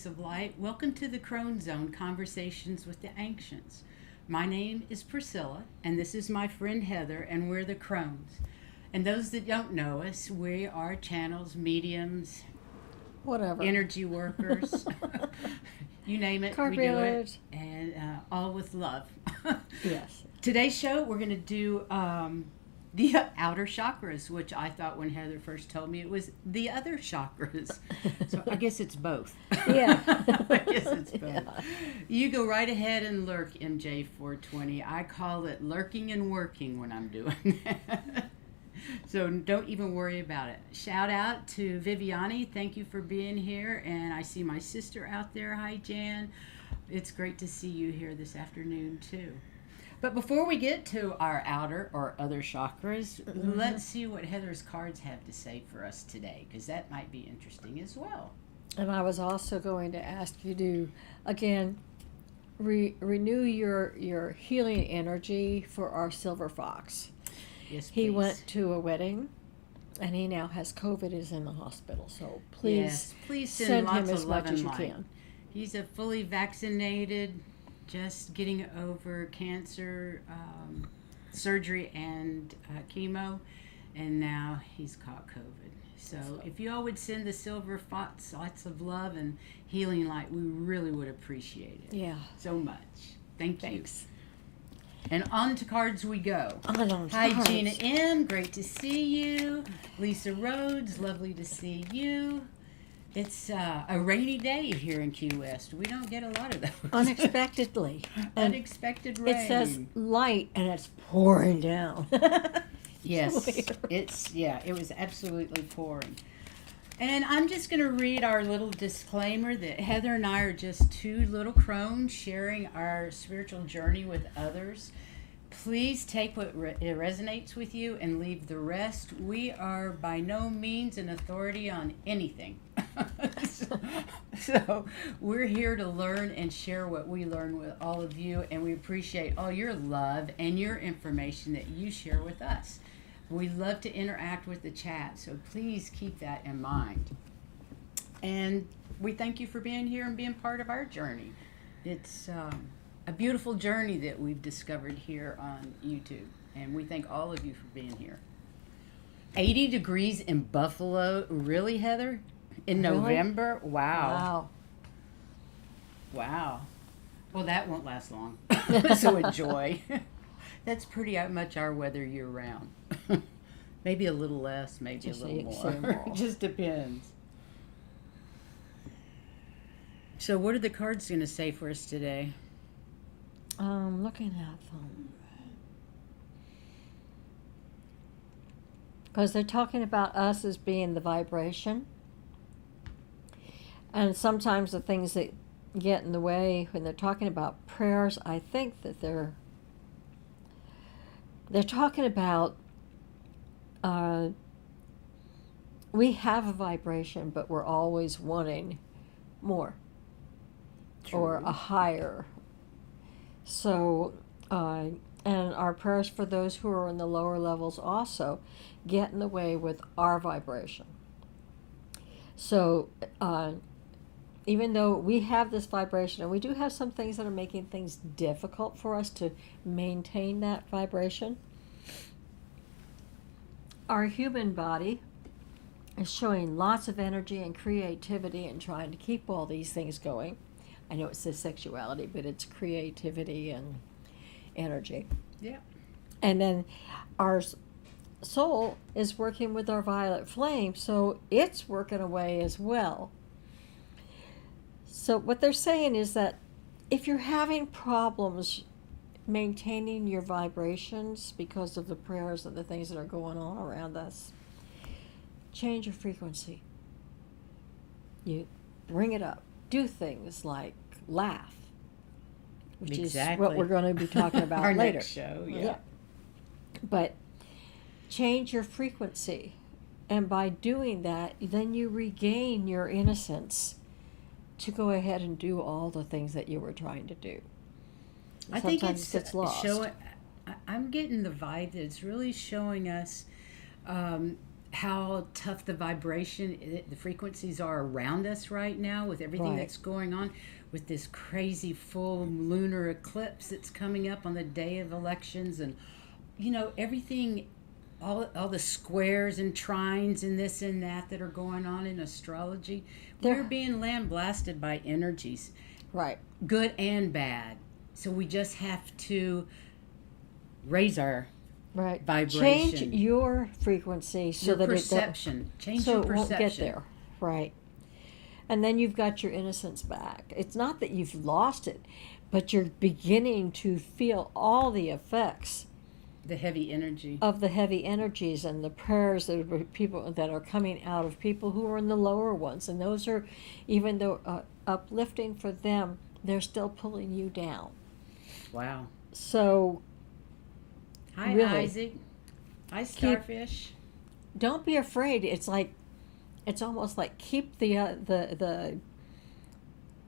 beings of light. Welcome to the Crone Zone Conversations with the Ancients. My name is Priscilla, and this is my friend Heather, and we're the Crones. And those that don't know us, we are channels, mediums, Whatever. energy workers. You name it, we do it. And all with love. Yes. Today's show, we're going to do the Outer Chakras, which I thought when Heather first told me it was the other chakras. So I guess it's both. Yeah. I guess it's both. Yeah. You go right ahead and lurk, MJ420. I call it lurking and working when I'm doing that. So don't even worry about it. Shout out to Viviani. Thank you for being here. And I see my sister out there. Hi, Jan. It's great to see you here this afternoon, too. But before we get to our outer or other chakras, let's see what Heather's cards have to say for us today, because that might be interesting as well. And I was also going to ask you to, again, renew your healing energy for our silver fox. Yes, He please. went to a wedding, and he now has COVID, is in the hospital. So please, please send lots him of as love much and as you light. can. He's a fully vaccinated, just getting over cancer, surgery, and chemo, and now he's caught COVID. So if you all would send the silver fox lots of love and healing light, we really would appreciate it Yeah. so much. Thank you. Thanks. And on to cards we go. Hi, Gina M. Great to see you. Lisa Rhodes, lovely to see you. It's a rainy day here in Key West. We don't get a lot of those. Unexpectedly. And Unexpected rain. it says light, and it's pouring down. Yes, Weird. it was absolutely pouring. And I'm just going to read our little disclaimer that Heather and I are just two little crones sharing our spiritual journey with others. Please take what resonates with you and leave the rest. We are by no means an authority on anything. So we're here to learn and share what we learn with all of you, and we appreciate all your love and your information that you share with us. We love to interact with the chat, so please keep that in mind. And we thank you for being here and being part of our journey. It's a beautiful journey that we've discovered here on YouTube, and we thank all of you for being here. 80 degrees in Buffalo. Really, Heather? In Really? November? Wow. Well, that won't last long. So enjoy. That's pretty much our weather year round. Maybe a little less, maybe Just a little say more. more. It just depends. So what are the cards going to say for us today? Looking at them. Because they're talking about us as being the vibration. And sometimes the things that get in the way when they're talking about prayers, I think that they're talking about we have a vibration, but we're always wanting more or True. a higher. So, and our prayers for those who are in the lower levels also get in the way with our vibration. So, even though we have this vibration, and we do have some things that are making things difficult for us to maintain that vibration, our human body is showing lots of energy and creativity and trying to keep all these things going. I know it says sexuality, but it's creativity and energy. Yeah. And then our soul is working with our violet flame, so it's working away as well. So what they're saying is that if you're having problems maintaining your vibrations because of the prayers and the things that are going on around us, change your frequency. You bring it up. Do things like laugh, which is what we're going to be talking about Our later. next show, yeah. But change your frequency, and by doing that, then you regain your innocence to go ahead and do all the things that you were trying to do. I think Sometimes it's gets lost. I'm getting the vibe that it's really showing us how tough the vibration, the frequencies are around us right now with everything Right. that's going on, with this crazy full lunar eclipse that's coming up on the day of elections, and everything, all the squares and trines and this and that are going on in astrology. There- We're being lambasted by energies, Right. good and bad. So we just have to raise our Right. vibration. Change your frequency so your that perception. Change so your it perception. won't get there. Right. And then you've got your innocence back. It's not that you've lost it, but you're beginning to feel all the effects The heavy energy. of the heavy energies and the prayers that are people that are coming out of people who are in the lower ones, and those are, even though uplifting for them, they're still pulling you down. Wow. So Hi, really, Isaac. Hi, Starfish. don't be afraid. It's almost like keep the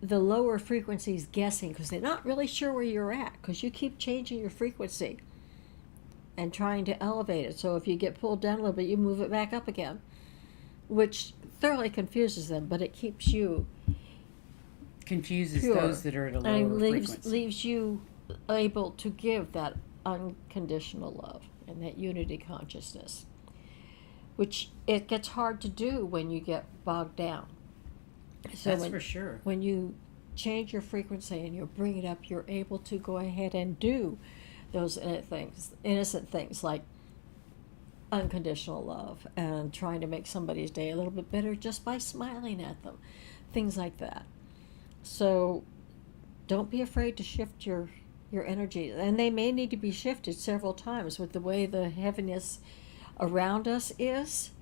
lower frequencies guessing, because they're not really sure where you're at, because you keep changing your frequency and trying to elevate it. So if you get pulled down a little bit, you move it back up again, which thoroughly confuses them, but it keeps you Confuses pure those that are at a lower and frequency. leaves you able to give that unconditional love and that unity consciousness, which it gets hard to do when you get bogged down. So That's for sure. when you change your frequency and you bring it up, you're able to go ahead and do those innocent things like unconditional love and trying to make somebody's day a little bit better just by smiling at them, things like that. So don't be afraid to shift your energy, and they may need to be shifted several times with the way the heaviness around us is.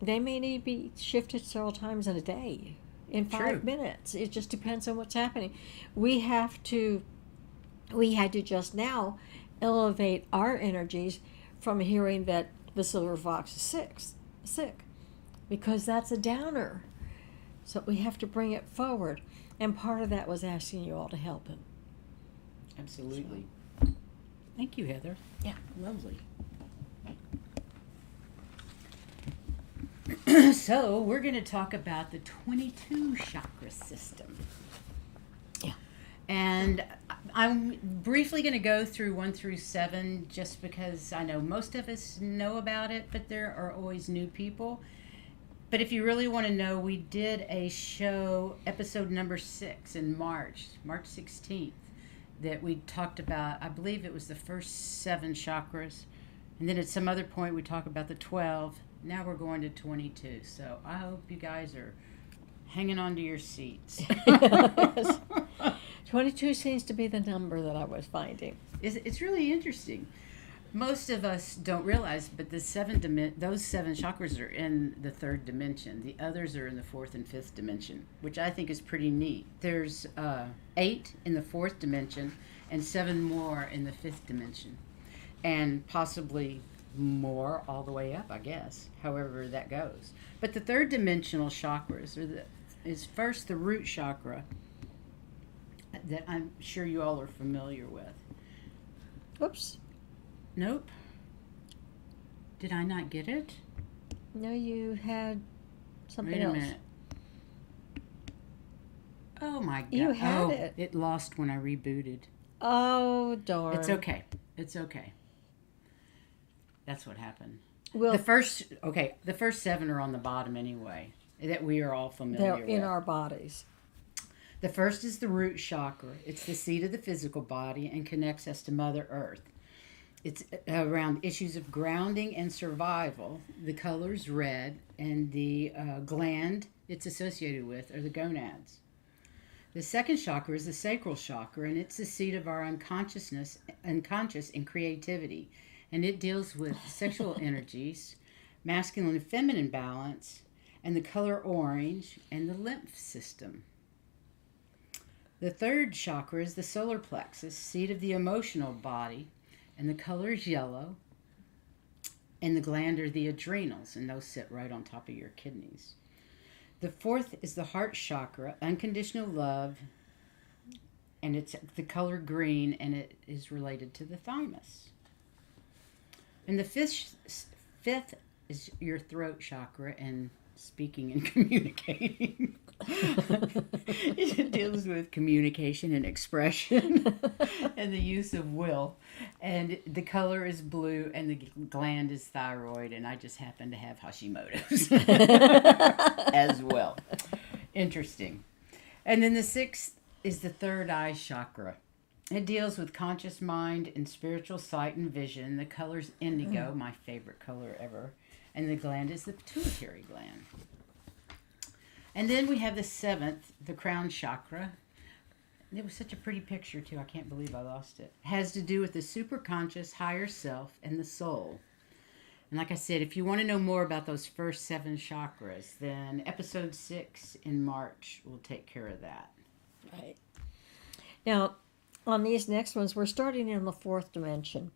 They may need to be shifted several times in a day, in 5 minutes. It just depends on what's happening. We had to just now elevate our energies from hearing that the silver fox is sick, because that's a downer. So we have to bring it forward, and part of that was asking you all to help him. Absolutely. Thank you, Heather. Yeah. Lovely. So we're going to talk about the 22 chakra system. Yeah. And I'm briefly going to go through 1 through 7, just because I know most of us know about it, but there are always new people. But if you really want to know, we did a show, episode number 6 in March 16th, that we talked about. I believe it was the first 7 chakras. And then at some other point we talk about the 12. Now we're going to 22. So I hope you guys are hanging on to your seats. 22 seems to be the number that I was finding. It's really interesting. Most of us don't realize, but those 7 chakras are in the 3rd dimension. The others are in the 4th and 5th dimension, which I think is pretty neat. There's 8 in the 4th dimension and 7 more in the 5th dimension, and possibly more all the way up, I guess, however that goes. But the 3rd dimensional chakras is first the root chakra that I'm sure you all are familiar with. Oops. Nope. Did I not get it? No, you had something Wait a else. minute. Oh my God. You had it. It lost when I rebooted. Oh, darn. It's okay. It's okay. That's what happened. Well, The first 7 are on the bottom anyway, that we are all familiar they're with. in our bodies. The first is the root chakra. It's the seat of the physical body and connects us to Mother Earth. It's around issues of grounding and survival. The color's red, and the gland it's associated with are the gonads. The second chakra is the sacral chakra, and it's the seat of our unconscious and creativity. And it deals with sexual energies, masculine and feminine balance, and the color orange, and the lymph system. The third chakra is the solar plexus, seat of the emotional body, and the color is yellow, and the gland are the adrenals, and those sit right on top of your kidneys. The fourth is the heart chakra, unconditional love, and it's the color green, and it is related to the thymus. And the fifth is your throat chakra and speaking and communicating. It deals with communication and expression and the use of will. And the color is blue and the gland is thyroid, and I just happen to have Hashimoto's as well. Interesting. And then the 6th is the third eye chakra. It deals with conscious mind and spiritual sight and vision. The color's indigo, my favorite color ever. And the gland is the pituitary gland. And then we have the 7th, the crown chakra. It was such a pretty picture, too. I can't believe I lost it. It has to do with the superconscious, higher self, and the soul. And like I said, if you want to know more about those first 7 chakras, then episode 6 in March will take care of that. Right. Now, on these next ones, we're starting in the 4th dimension.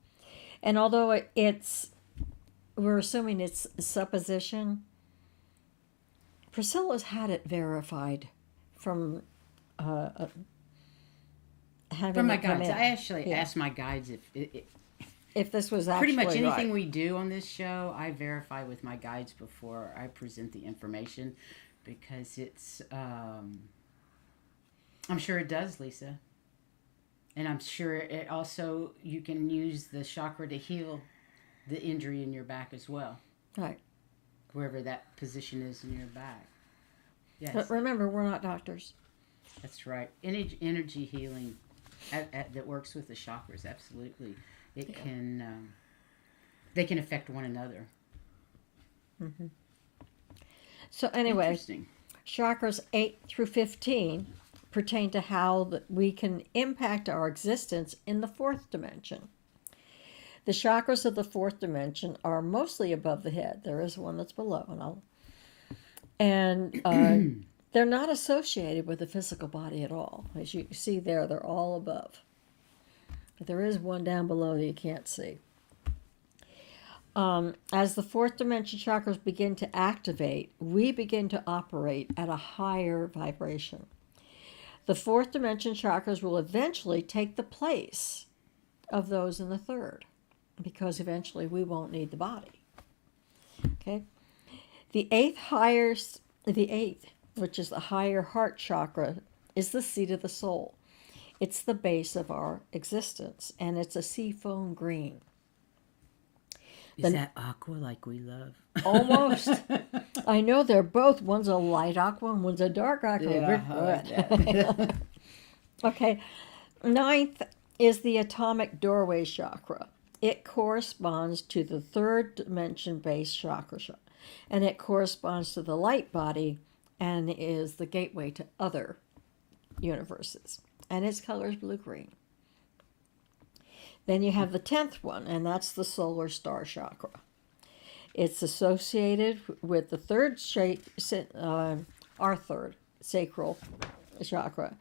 And although we're assuming it's supposition, Priscilla's had it verified from having From my it come guides. in. I actually asked my guides if this was actually pretty much anything right. we do on this show, I verify with my guides before I present the information, because it's, I'm sure it does, Lisa. And I'm sure it also, you can use the chakra to heal the injury in your back as well. Right. Wherever that position is in your back. Yes. But remember, we're not doctors. That's right. Energy healing that works with the chakras, absolutely. It can, they can affect one another. Mm-hmm. So anyway, chakras 8 through 15 pertain to how we can impact our existence in the 4th dimension. The chakras of the 4th dimension are mostly above the head. There is one that's below, and they're not associated with the physical body at all. As you see there, they're all above. But there is one down below that you can't see. As the 4th dimension chakras begin to activate, we begin to operate at a higher vibration. The 4th dimension chakras will eventually take the place of those in the 3rd, because eventually we won't need the body. Okay? The 8th, which is the higher heart chakra, is the seat of the soul. It's the base of our existence, and it's a seafoam green. Is that aqua like we love? Almost. I know they're both. One's a light aqua and one's a dark aqua. Yeah, Good. Okay. 9th is the atomic doorway chakra. It corresponds to the 3rd dimension base chakra, and it corresponds to the light body and is the gateway to other universes. And its color is blue-green. Then you have the 10th one, and that's the solar star chakra. It's associated with the 3rd, our 3rd sacral chakra.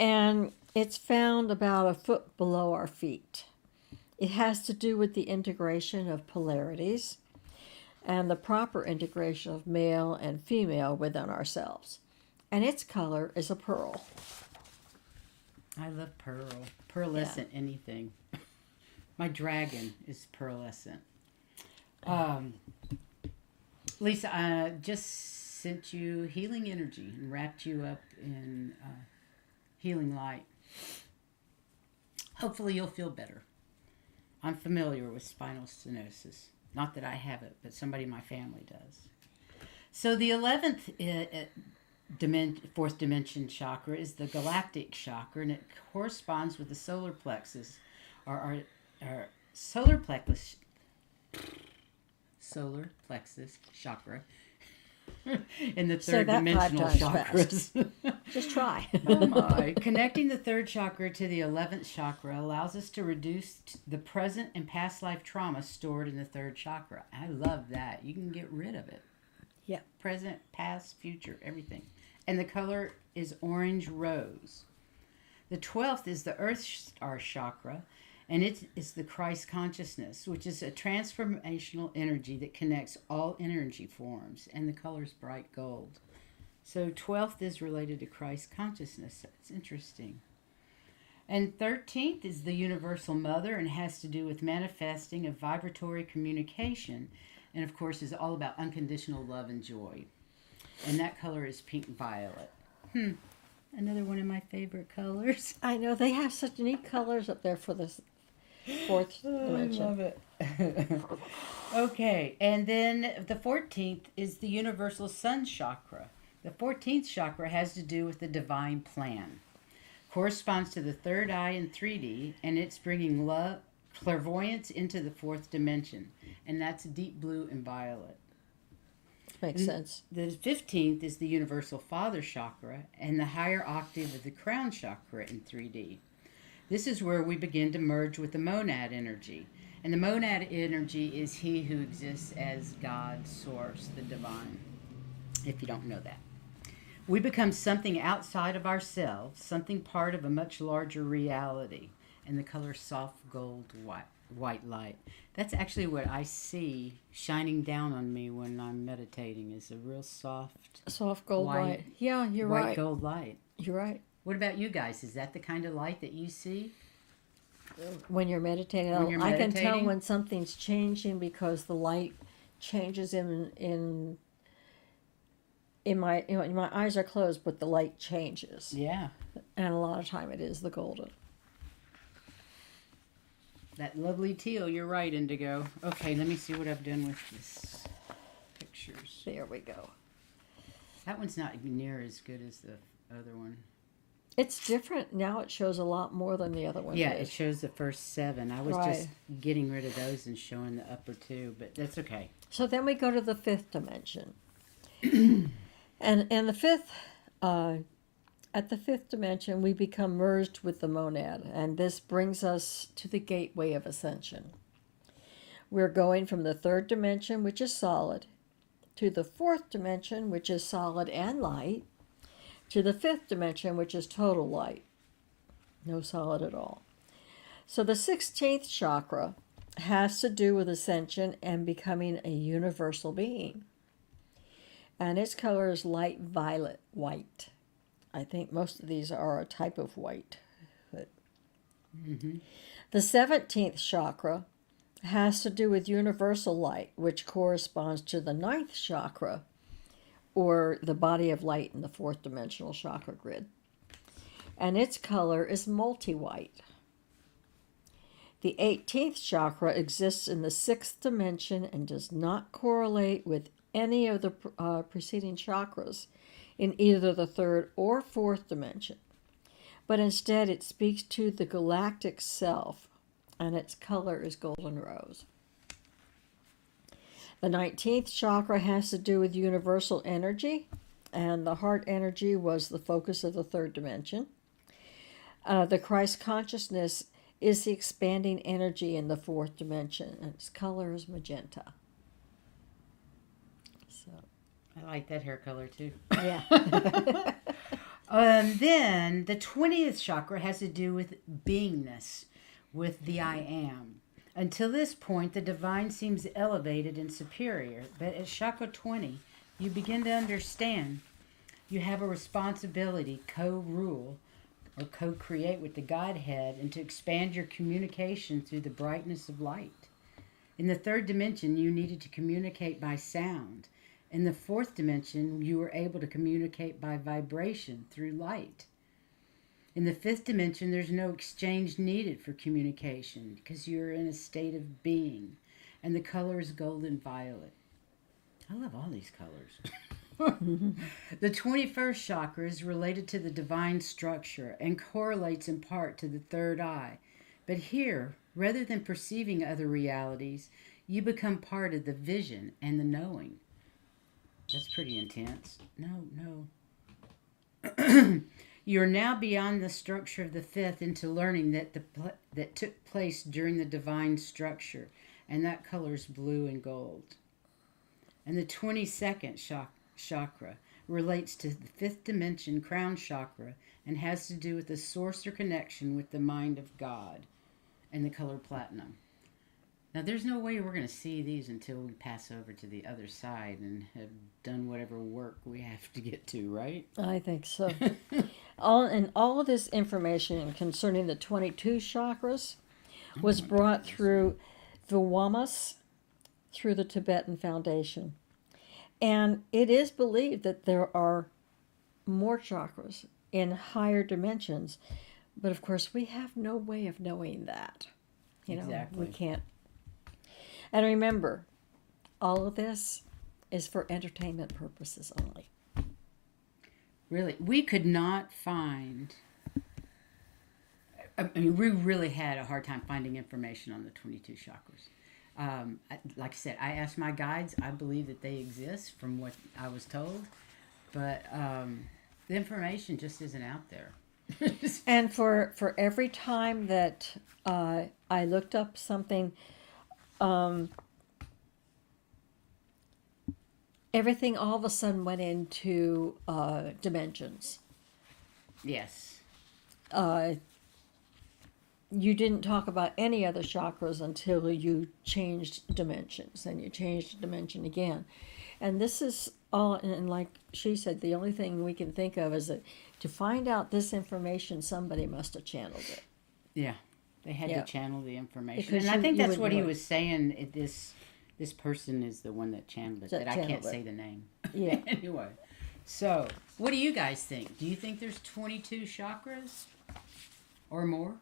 And it's found about a foot below our feet. It has to do with the integration of polarities and the proper integration of male and female within ourselves. And its color is a pearl. I love pearlescent anything. My dragon is pearlescent. Lisa, I just sent you healing energy and wrapped you up in healing light. Hopefully you'll feel better. I'm familiar with spinal stenosis. Not that I have it, but somebody in my family does. So the 11th 4th dimension chakra is the galactic chakra, and it corresponds with the solar plexus, or our solar plexus chakra in the 3rd dimensional chakras. Just try. Oh my. Connecting the 3rd chakra to the 11th chakra allows us to reduce the present and past life trauma stored in the 3rd chakra. I love that. You can get rid of it. Yeah. Present, past, future, everything. And the color is orange rose. The 12th is the Earth Star chakra, and it is the Christ consciousness, which is a transformational energy that connects all energy forms, and the color is bright gold. So 12th is related to Christ consciousness. That's interesting. And 13th is the Universal Mother, and has to do with manifesting a vibratory communication And of course, is all about unconditional love and joy. And that color is pink violet. Another one of my favorite colors. I know they have such neat colors up there for this fourth dimension. I love it. Okay, and then the 14th is the universal sun chakra. The 14th chakra has to do with the divine plan. Corresponds to the third eye in 3D, and it's bringing love, clairvoyance into the fourth dimension, and that's deep blue and violet. Makes sense. The 15th is the universal father chakra and the higher octave of the crown chakra in 3D. This is where we begin to merge with the monad energy. And the monad energy is he who exists as God, source, the divine, if you don't know that. We become something outside of ourselves, something part of a much larger reality. And the color soft gold white light. That's actually what I see shining down on me when I'm meditating, is a real soft gold light. Yeah, you're white right. Gold light. You're right. What about you guys? Is that the kind of light that you see? When you're meditating, I can tell when something's changing because the light changes in my my eyes are closed, but the light changes. Yeah. And a lot of time it is the golden. That lovely teal. You're right, Indigo. Okay, let me see what I've done with this pictures. There we go. That one's not near as good as the other one. It's different. Now it shows a lot more than the other one. Yeah, did. it shows the first 7. I was just getting rid of those and showing the upper 2, but that's okay. So then we go to the 5th dimension. and the 5th, at the 5th dimension, we become merged with the monad, and this brings us to the gateway of ascension. We're going from the 3rd dimension, which is solid, to the 4th dimension, which is solid and light, to the 5th dimension, which is total light. No solid at all. So the 16th chakra has to do with ascension and becoming a universal being. And its color is light violet white. I think most of these are a type of white. But The 17th chakra has to do with universal light, which corresponds to the 9th chakra, or the body of light in the 4th dimensional chakra grid. And its color is multi-white. The 18th chakra exists in the 6th dimension and does not correlate with any of the preceding chakras in either the 3rd or 4th dimension. But instead it speaks to the galactic self, and its color is golden rose. The 19th chakra has to do with universal energy, and the heart energy was the focus of the 3rd dimension. The Christ consciousness is the expanding energy in the 4th dimension, and its color is magenta. So, I like that hair color too. yeah. Then the 20th chakra has to do with beingness, with the I am. Until this point, the divine seems elevated and superior, but at chakra 20, you begin to understand you have a responsibility, co-rule, or co-create with the Godhead, and to expand your communication through the brightness of light. In the 3rd dimension, you needed to communicate by sound. In the 4th dimension, you were able to communicate by vibration through light. In the 5th dimension, there's no exchange needed for communication because you're in a state of being, and the color is golden violet. I love all these colors. The 21st chakra is related to the divine structure and correlates in part to the 3rd eye. But here, rather than perceiving other realities, you become part of the vision and the knowing. That's pretty intense. No. You're now beyond the structure of the 5th into learning that took place during the divine structure, and that color is blue and gold. And the 22nd chakra relates to the 5th dimension crown chakra and has to do with the source or connection with the mind of God, and the color platinum. Now, there's no way we're going to see these until we pass over to the other side and have done whatever work we have to get to, right? I think so. all of this information concerning the 22 chakras was brought through Viwamas, through the Tibetan Foundation. And it is believed that there are more chakras in higher dimensions, but of course we have no way of knowing that. Exactly. We can't. And remember, all of this is for entertainment purposes only. Really, we could not find. I mean, we really had a hard time finding information on the 22 chakras. Like I said, I asked my guides. I believe that they exist from what I was told, but the information just isn't out there. And for every time that I looked up something, everything all of a sudden went into dimensions. Yes. You didn't talk about any other chakras until you changed dimensions, and you changed dimension again. And this is all, and like she said, the only thing we can think of is that to find out this information, somebody must have channeled it. Yeah, they had to channel the information, Because and I think that's would what know he it. was saying. This person is the one that channeled it. That I can't say the name. Yeah. Anyway, so what do you guys think? Do you think there's 22 chakras or more?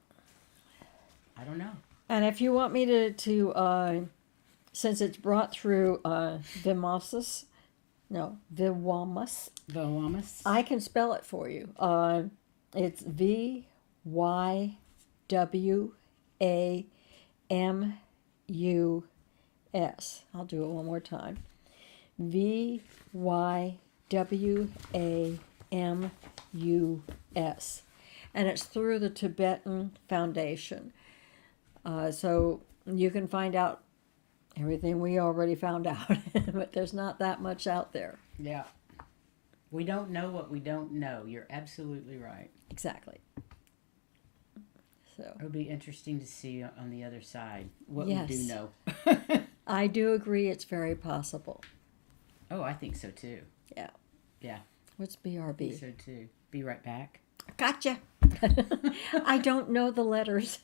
I don't know. And if you want me to since it's brought through Vimasis, Viwamas, I can spell it for you. It's VYWAMUS. I'll do it one more time. VYWAMUS. And it's through the Tibetan Foundation. So you can find out everything we already found out, but there's not that much out there. Yeah. We don't know what we don't know. You're absolutely right. Exactly. So it'll be interesting to see on the other side what yes. we do know. I do agree it's very possible. Oh, I think so too. Yeah. Yeah. What's BRB? I think so too. Be right back. Gotcha. I don't know the letters.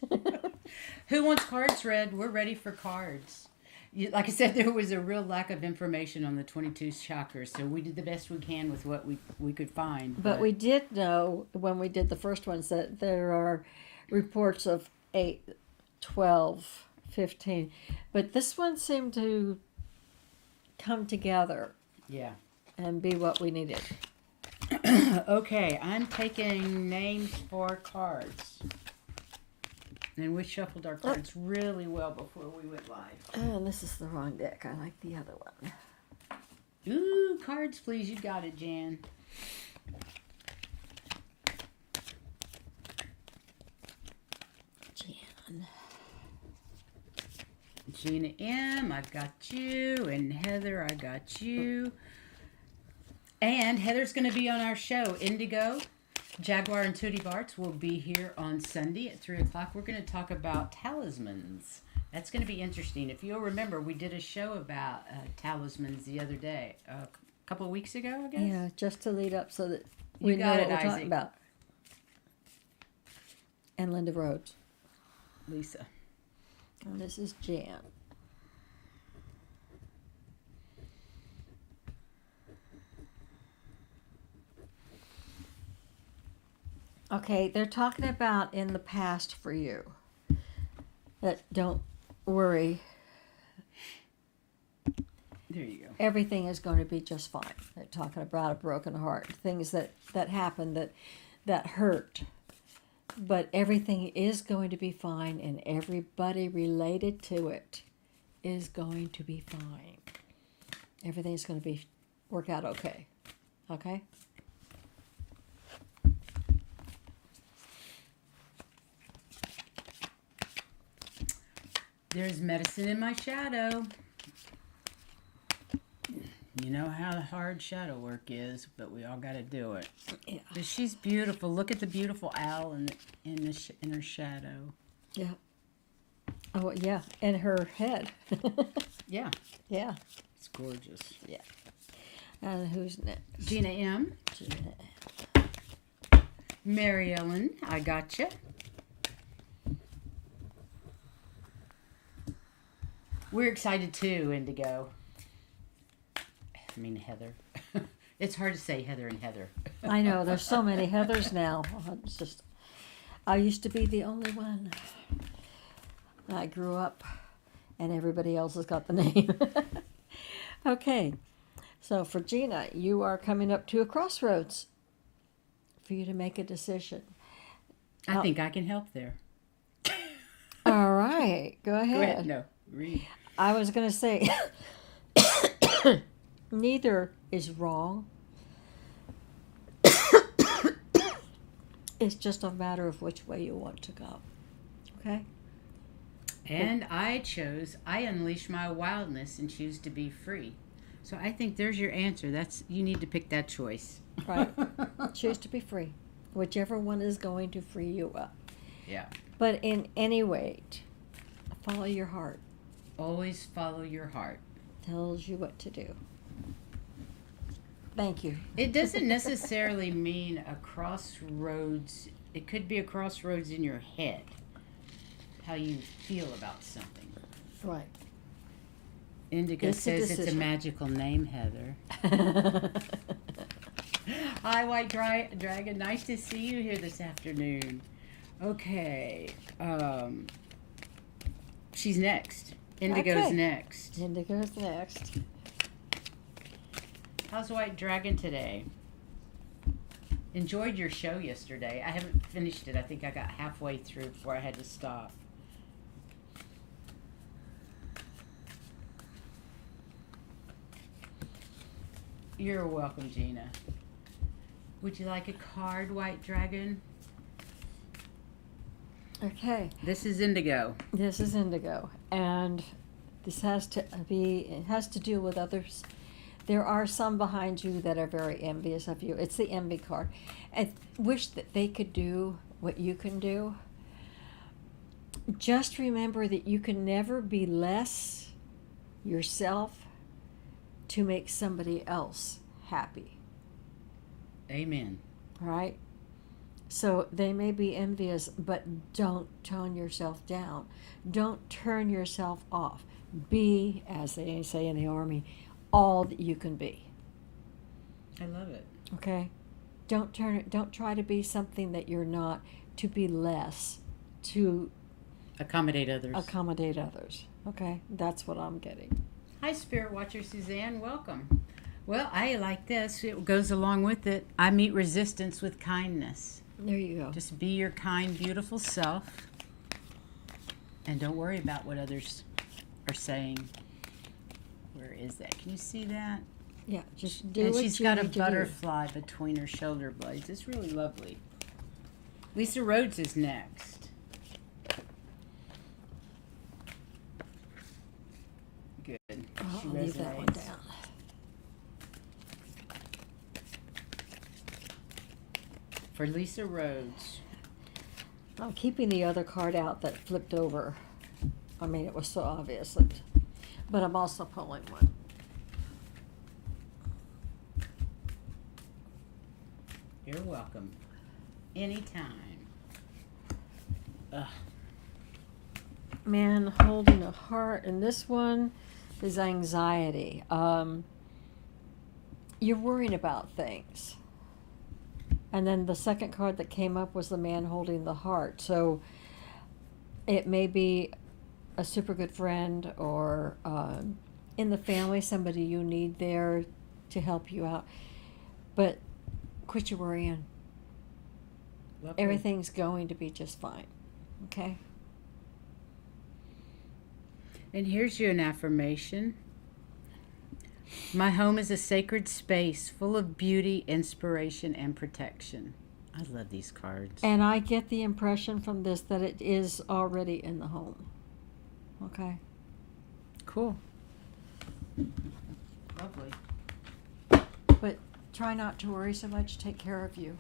Who wants cards read? We're ready for cards. Like I said, there was a real lack of information on the 22 chakras, so we did the best we can with what we could find. But we did know when we did the first ones that there are reports of 8, 12, 15. But this one seemed to come together. Yeah. And be what we needed. Okay, I'm taking names for cards. And we shuffled our cards really well before we went live. Oh, and this is the wrong deck. I like the other one. Ooh, cards, please. You got it, Jan. Gina M, I've got you. And Heather, I got you. And Heather's going to be on our show. Indigo, Jaguar, and Tootie Barts will be here on Sunday at 3 o'clock. We're going to talk about talismans. That's going to be interesting. If you'll remember, we did a show about talismans the other day. A couple of weeks ago, I guess? Yeah, just to lead up so that we know what we're talking about. And Linda Rhodes. Lisa. And this is Jan. Okay, they're talking about in the past for you. That don't worry. There you go. Everything is going to be just fine. They're talking about a broken heart, things that happened that hurt. But everything is going to be fine, and everybody related to it is going to be fine. Everything's going to work out okay. Okay? There's medicine in my shadow. You know how hard shadow work is, but we all got to do it. Yeah. But she's beautiful. Look at the beautiful owl in her shadow. Yeah. Oh, yeah. And her head. Yeah. Yeah. It's gorgeous. Yeah. And who's next? Gina M. Gina. Mary Ellen, I gotcha. We're excited too, Indigo. I mean, Heather. It's hard to say Heather and Heather. I know, there's so many Heathers now. It's just, I used to be the only one. I grew up and everybody else has got the name. Okay, so for Gina, you are coming up to a crossroads for you to make a decision. I think I can help there. All right, go ahead. Go ahead. No, read. I was going to say, neither is wrong. It's just a matter of which way you want to go. Okay? And I unleash my wildness and choose to be free. So I think there's your answer. You need to pick that choice. Right. Choose to be free. Whichever one is going to free you up. Yeah. But in any way, follow your heart. Always follow your heart. Tells you what to do. Thank you. It doesn't necessarily mean a crossroads. It could be a crossroads in your head. How you feel about something. Right. Indigo says it's a magical name, Heather. Hi, White Dragon. Nice to see you here this afternoon. Okay. She's next. Indigo's next. Indigo's next. How's White Dragon today? Enjoyed your show yesterday. I haven't finished it. I think I got halfway through before I had to stop. You're welcome, Gina. Would you like a card, White Dragon? Okay. This is Indigo. This is Indigo. And this has to do with others. There are some behind you that are very envious of you. It's the envy card. And wish that they could do what you can do. Just remember that you can never be less yourself to make somebody else happy. Amen. Right? So they may be envious, but don't tone yourself down. Don't turn yourself off. Be, as they say in the Army, all that you can be. I love it. Okay? Don't try to be something that you're not, to be less, to accommodate others. Okay? That's what I'm getting. Hi, Spirit Watcher Suzanne. Welcome. Well, I like this. It goes along with it. I meet resistance with kindness. There you go. Just be your kind, beautiful self. And don't worry about what others are saying. Where is that? Can you see that? Yeah, just do and what she's you got a need to butterfly between her shoulder blades. It's really lovely. Lisa Rhodes is next. Good. She I'll leave that one resonates. down. For Lisa Rhodes. I'm keeping the other card out that flipped over. I mean, it was so obvious. But I'm also pulling one. You're welcome. Anytime. Ugh. Man holding a heart, and this one is anxiety. You're worrying about things. And then the second card that came up was the man holding the heart. So it may be a super good friend or in the family, somebody you need there to help you out. But quit your worrying. Lovely. Everything's going to be just fine. Okay? And here's you an affirmation. My home is a sacred space full of beauty, inspiration, and protection. I love these cards. And I get the impression from this that it is already in the home. Okay? Cool. Lovely. But try not to worry so much. Take care of you.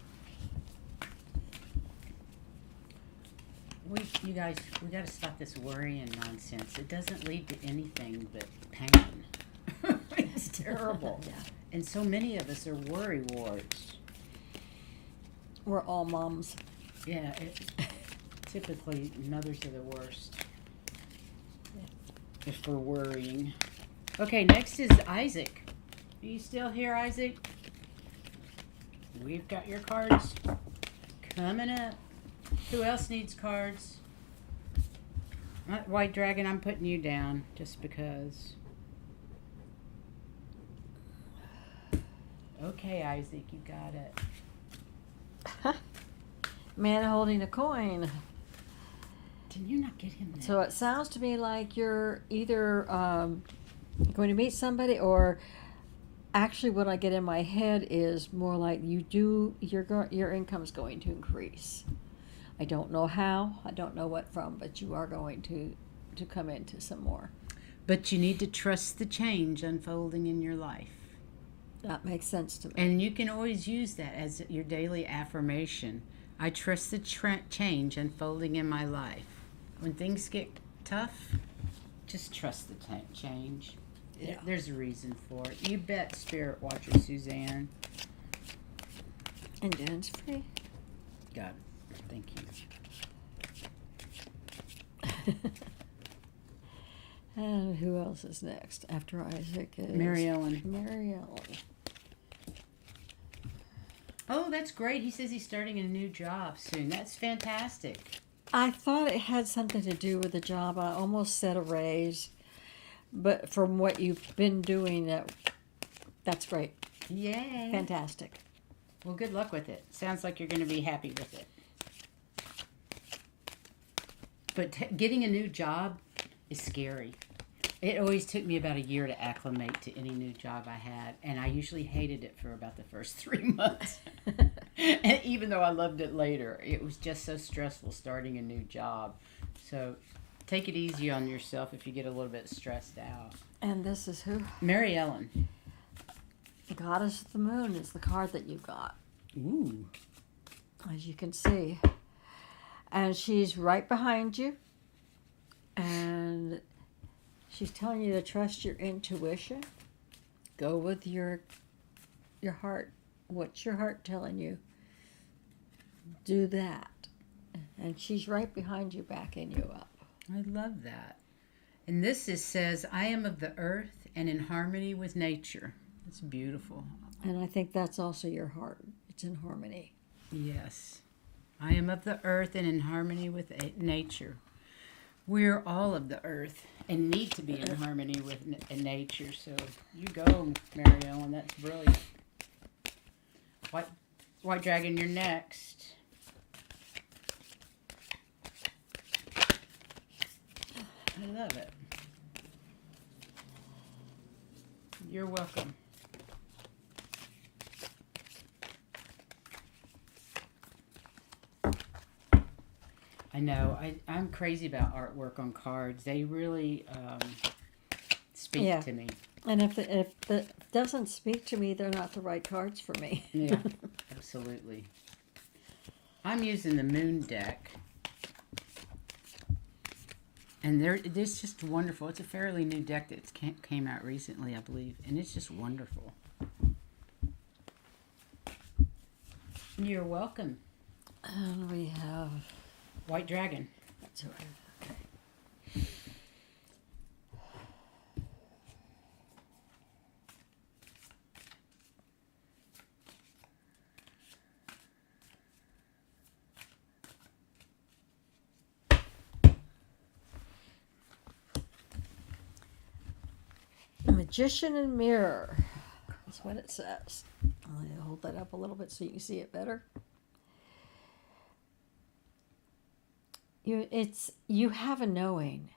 You guys, we got to stop this worrying nonsense. It doesn't lead to anything but pain. It's terrible. Yeah. And so many of us are worry wards. We're all moms. Yeah, typically mothers are the worst. if we're worrying. Okay, next is Isaac. Are you still here, Isaac? We've got your cards coming up. Who else needs cards? White Dragon, I'm putting you down just because. Okay, Isaac, you got it. Man holding a coin. Did you not get him that? So it sounds to me like you're either going to meet somebody, or actually what I get in my head is more like your income's going to increase. I don't know how, I don't know what from, but you are going to come into some more. But you need to trust the change unfolding in your life. That makes sense to me. And you can always use that as your daily affirmation. I trust the change unfolding in my life. When things get tough, just trust the change. Yeah. There's a reason for it. You bet, Spirit Watcher Suzanne. And Dan's free. Got it. Thank you. And who else is next? After Isaac is Mary Ellen. Mary Ellen. Oh, that's great. He says he's starting a new job soon. That's fantastic. I thought it had something to do with the job. I almost said a raise, but from what you've been doing, that's great. Yay. Fantastic. Well, good luck with it. Sounds like you're going to be happy with it. But getting a new job is scary. It always took me about a year to acclimate to any new job I had, and I usually hated it for about the first 3 months. And even though I loved it later, it was just so stressful starting a new job. So take it easy on yourself if you get a little bit stressed out. And this is who? Mary Ellen. The Goddess of the Moon is the card that you got. Ooh. As you can see. And she's right behind you. And she's telling you to trust your intuition. Go with your heart. What's your heart telling you? Do that. And she's right behind you, backing you up. I love that. And this says, I am of the earth and in harmony with nature. It's beautiful. And I think that's also your heart. It's in harmony. Yes. I am of the earth and in harmony with nature. We're all of the earth and need to be in harmony with nature. So you go, Mary Ellen. That's brilliant. White Dragon, you're next. I love it. You're welcome. I know. I'm crazy about artwork on cards. They really speak to me. And if it doesn't speak to me, they're not the right cards for me. Yeah, absolutely. I'm using the Moon deck. And it's just wonderful. It's a fairly new deck that came out recently, I believe. And it's just wonderful. You're welcome. And we have White Dragon. That's right. Magician and Mirror. That's what it says. I'll hold that up a little bit so you can see it better. You have a knowing.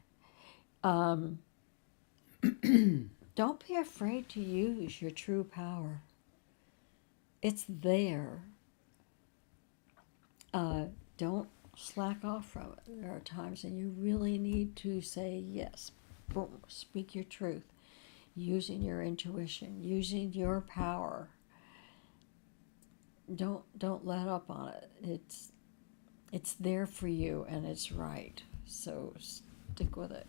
Don't be afraid to use your true power. It's there. Don't slack off from it. There are times when you really need to say yes. Boom. Speak your truth. Using your intuition, using your power. Don't let up on it. It's there for you and it's right. So stick with it.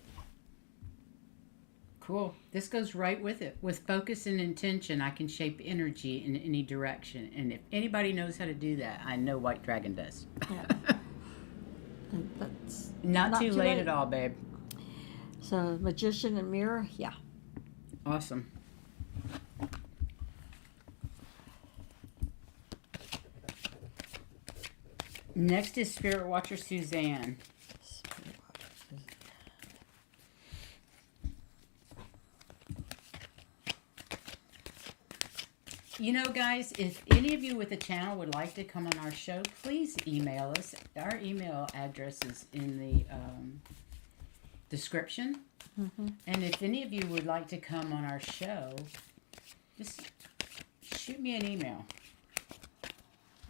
Cool. This goes right with it. With focus and intention, I can shape energy in any direction. And if anybody knows how to do that, I know White Dragon does. Yeah. That's Not too late at all, babe. So Magician and Mirror, yeah. Awesome. Next is Spirit Watcher Suzanne. You know, guys, if any of you with a channel would like to come on our show, please email us. Our email address is in the description. Mm-hmm. And if any of you would like to come on our show, just shoot me an email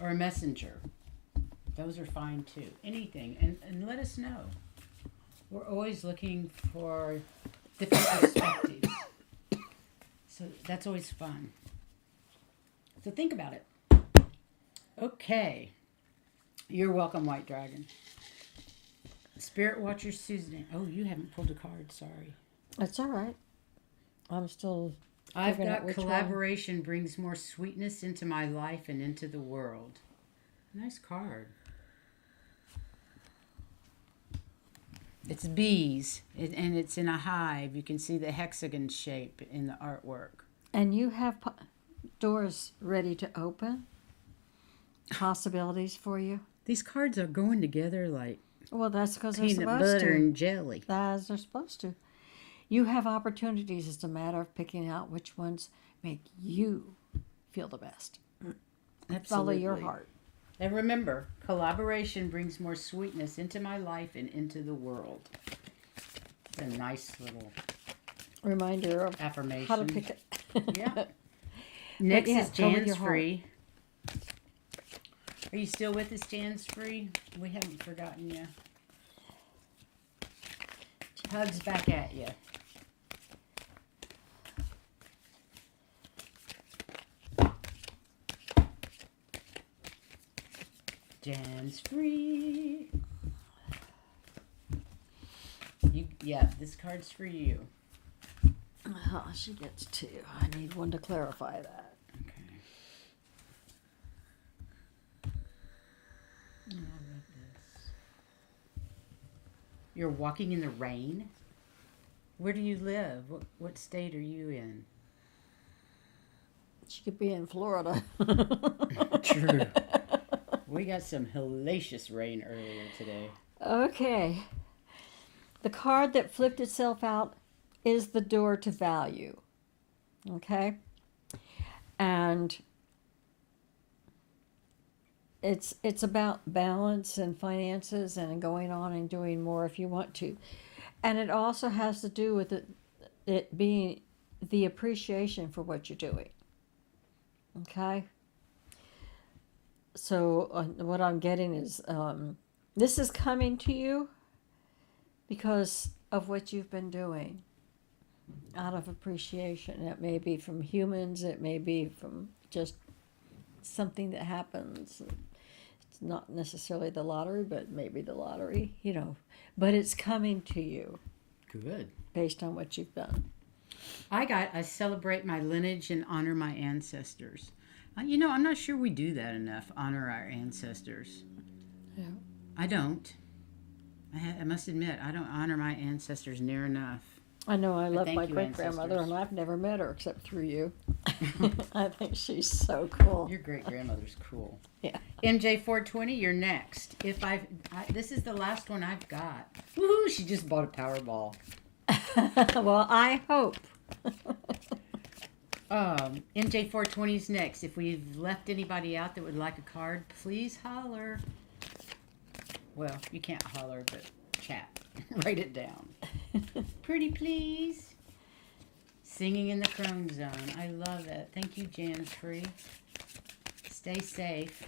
or a messenger. Those are fine too. Anything. And let us know. We're always looking for different perspectives. So that's always fun. So think about it. Okay. You're welcome, White Dragon. Spirit Watcher Susan. Oh, you haven't pulled a card. Sorry. That's all right. I'm still. I've figuring out got which collaboration brings more sweetness into my life and into the world. Nice card. It's bees, and it's in a hive. You can see the hexagon shape in the artwork. And you have doors ready to open? Possibilities for you? These cards are going together like Well, that's because they're peanut supposed butter to. and jelly. As they're supposed to. You have opportunities. It's a matter of picking out which ones make you feel the best. Absolutely. Follow your heart. And remember, collaboration brings more sweetness into my life and into the world. It's a nice little Reminder of affirmation. how to pick it. Yeah. Next yeah, is go with Jan's your heart. Free. Are you still with us, Jan's Free? We haven't forgotten you. Hugs back at you. Jan's Free. Yeah, this card's for you. Oh, she gets two. I need one to clarify that. Okay. Oh, I love this. You're walking in the rain? Where do you live? What state are you in? She could be in Florida. True. We got some hellacious rain earlier today. Okay. The card that flipped itself out is the door to value. Okay? And it's about balance and finances and going on and doing more if you want to. And it also has to do with it being the appreciation for what you're doing. Okay? So what I'm getting is this is coming to you because of what you've been doing out of appreciation. It may be from humans, it may be from just something that happens. It's not necessarily the lottery, but maybe the lottery, you know. But it's coming to you. Good. Based on what you've done. I celebrate my lineage and honor my ancestors. You know, I'm not sure we do that enough, honor our ancestors. Yeah. I don't. I must admit, I don't honor my ancestors near enough. I know I love thank my you, great-grandmother, ancestors. and I've never met her except through you. I think she's so cool. Your great-grandmother's cool. Yeah. MJ420, you're next. This is the last one I've got. Woohoo, she just bought a Powerball. Well, I hope. MJ420's next. If we've left anybody out that would like a card, please holler. Well, you can't holler, but chat. Write it down. Pretty please. Singing in the Crone Zone. I love it. Thank you, Jan's Free. Stay safe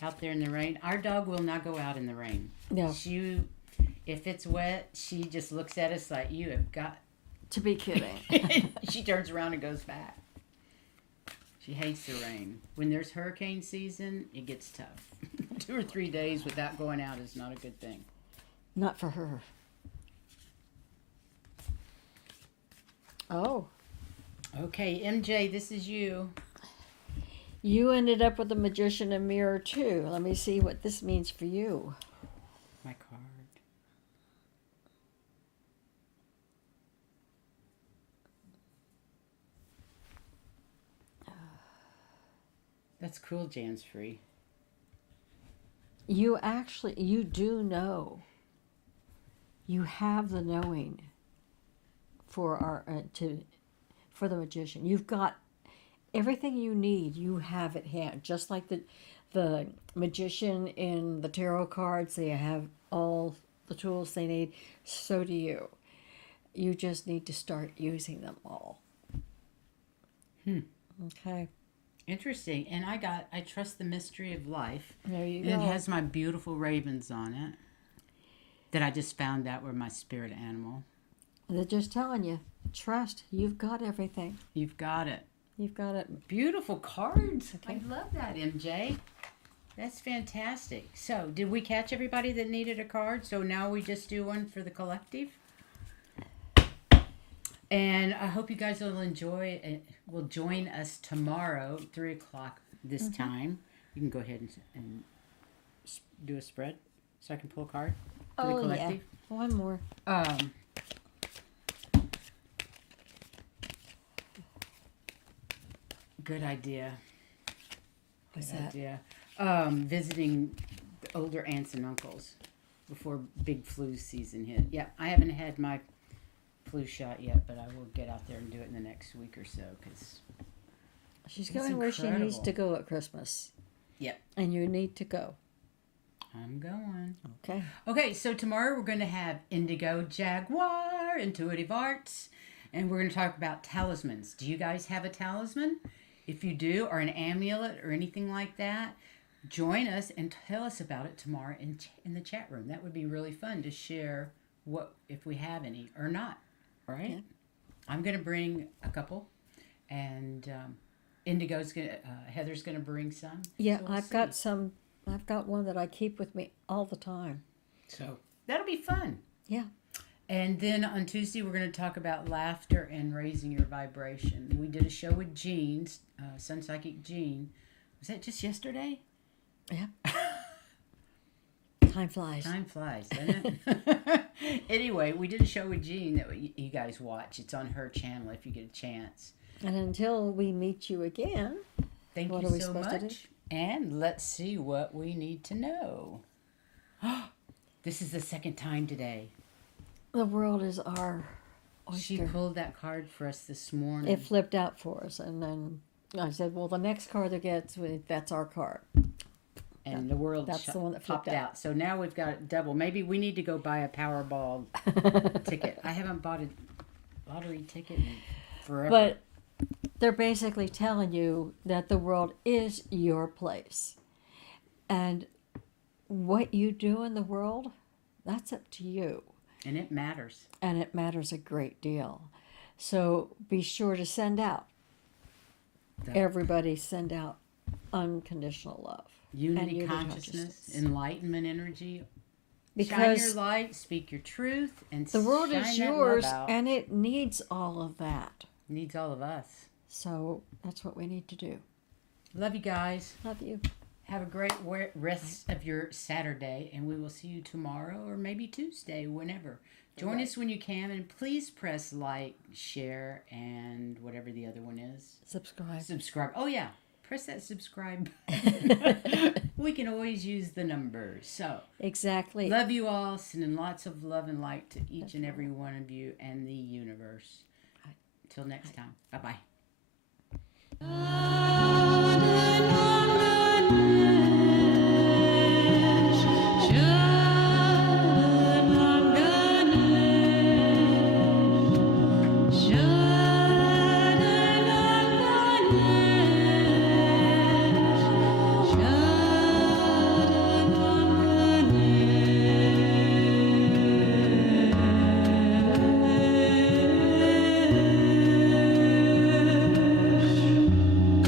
out there in the rain. Our dog will not go out in the rain. No. If it's wet, she just looks at us like, you have got To be kidding. She turns around and goes back. She hates the rain. When there's hurricane season, it gets tough. 2 or 3 days without going out is not a good thing. Not for her. Oh. Okay, MJ, this is you. You ended up with the Magician and Mirror too. Let me see what this means for you. My card. That's cool, Jan's free. You do know. You have the knowing for for the magician. You've got everything you need. You have at hand, just like the magician in the tarot cards. They have all the tools they need. So do you. You just need to start using them all. Okay. Interesting. And I Trust the Mystery of Life. There you And go. it has my beautiful ravens on it that I just found out were my spirit animal. They're just telling you, trust. You've got everything. You've got it. You've got it. Beautiful cards. Okay. I love that, MJ. That's fantastic. So, did we catch everybody that needed a card? So now we just do one for the collective. And I hope you guys will enjoy it. Will join us tomorrow, 3 o'clock this time. You can go ahead and do a spread so I can pull a card for the collective. Yeah. One more. Good idea. What's Good that? idea. Visiting the older aunts and uncles before big flu season hit. Yeah, I haven't had my flu shot yet, but I will get out there and do it in the next week or so because She's it's going where she needs incredible. to go at Christmas. Yep. And you need to go. I'm going. Okay. Okay, so tomorrow we're going to have Indigo Jaguar, Intuitive Arts, and we're going to talk about talismans. Do you guys have a talisman? If you do, or an amulet or anything like that, join us and tell us about it tomorrow in the chat room. That would be really fun to share what if we have any or not. All right? Yeah. I'm going to bring a couple, and Heather's going to bring some. Yeah, So we'll I've see. got some. I've got one that I keep with me all the time. So that'll be fun. Yeah. And then on Tuesday, we're going to talk about laughter and raising your vibration. We did a show with Jean, Sun Psychic Jean. Was that just yesterday? Yeah. Time flies. Time flies, doesn't it? Anyway, we did a show with Jean that you guys watch. It's on her channel if you get a chance. And until we meet you again, Thank What you are we so supposed to do? much. And let's see what we need to know. This is the second time today. the world is our She oyster. pulled that card for us this morning. It flipped out for us, and then I said, "Well, the next card that gets, that's our card." And the world That's the one that flipped popped out. So now we've got it double. Maybe we need to go buy a Powerball ticket. I haven't bought a lottery ticket in forever. But they're basically telling you that the world is your place, and what you do in the world, that's up to you. And it matters. And it matters a great deal. So be sure to send out. Everybody send out unconditional love. Unity unity consciousness, consciousness. enlightenment energy. Shine Because your light, speak your truth, and the world shine is that love yours out. and it needs all of that. Needs all of us. So that's what we need to do. Love you guys. Love you. Have a great rest of your Saturday, and we will see you tomorrow or maybe Tuesday, whenever. Join us when you can, and please press like, share, and whatever the other one is. Subscribe. Oh, yeah. Press that subscribe. We can always use the numbers. So, Exactly. love you all. Sending lots of love and light to each and every one of you and the universe. Until next time. Bye-bye.